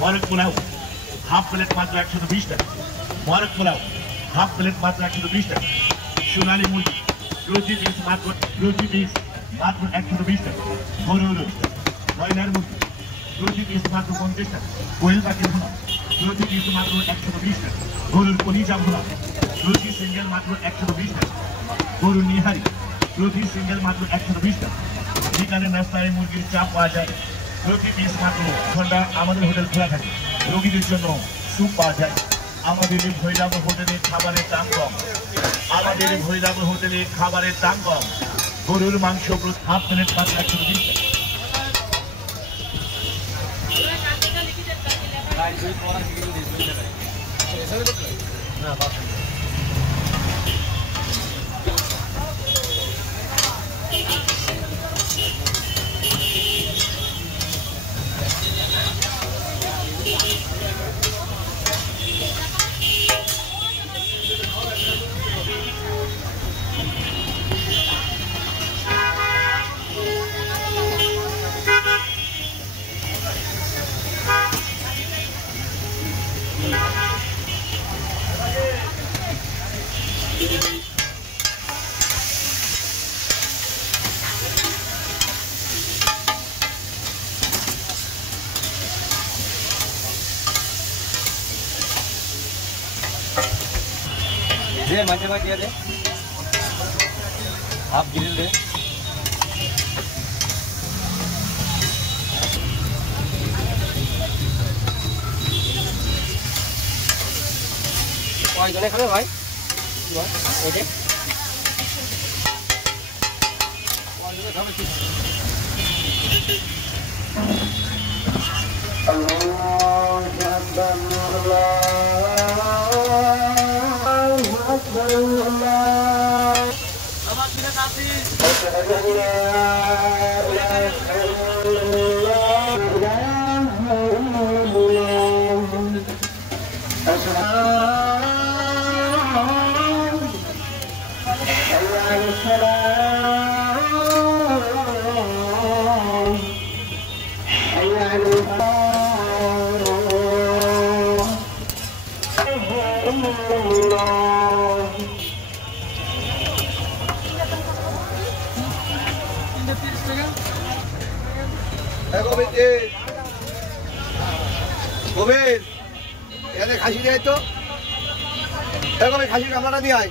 মরক pulao half plate মাত্র 120 টাকা। মরক pulao half plate মাত্র 120 টাকা। সোনালী মুরগি প্রতি পিস মাত্র 120 টাকা। গরুর ব্রয়লার মুরগি প্রতি পিস মাত্র 50 টাকা। কোয়েল পাখির ভুনা প্রতি পিস মাত্র 120 টাকা। গরুর কলিজা ভুনা প্রতি সিঙ্গেল মাত্র 120 টাকা। গরুর নিহারি প্রতি সিঙ্গেল মাত্র 120 টাকা। বিকালের নাস্তায় মুরগির চাপ পাওয়া যায় প্রতি পিস মাত্র ঘন্টা। আমাদের হোটেল খোলা থাকে, রোগীদের জন্য স্যুপ পাওয়া যায়। আমাদের ভৈরব হোটেলে খাবারের দাম কম। আমাদের ভৈরব হোটেলে খাবারের দাম কম। গরুর মাংস হাফ প্লেট মাত্র 120 টাকা। दे मजे मजे दे आप गिरिल दे भाई जने खाने भाई ओके গোবির এখানে খাসি দিয়ে তো এরকম খাসির কামড়াটা দিয়ে আয়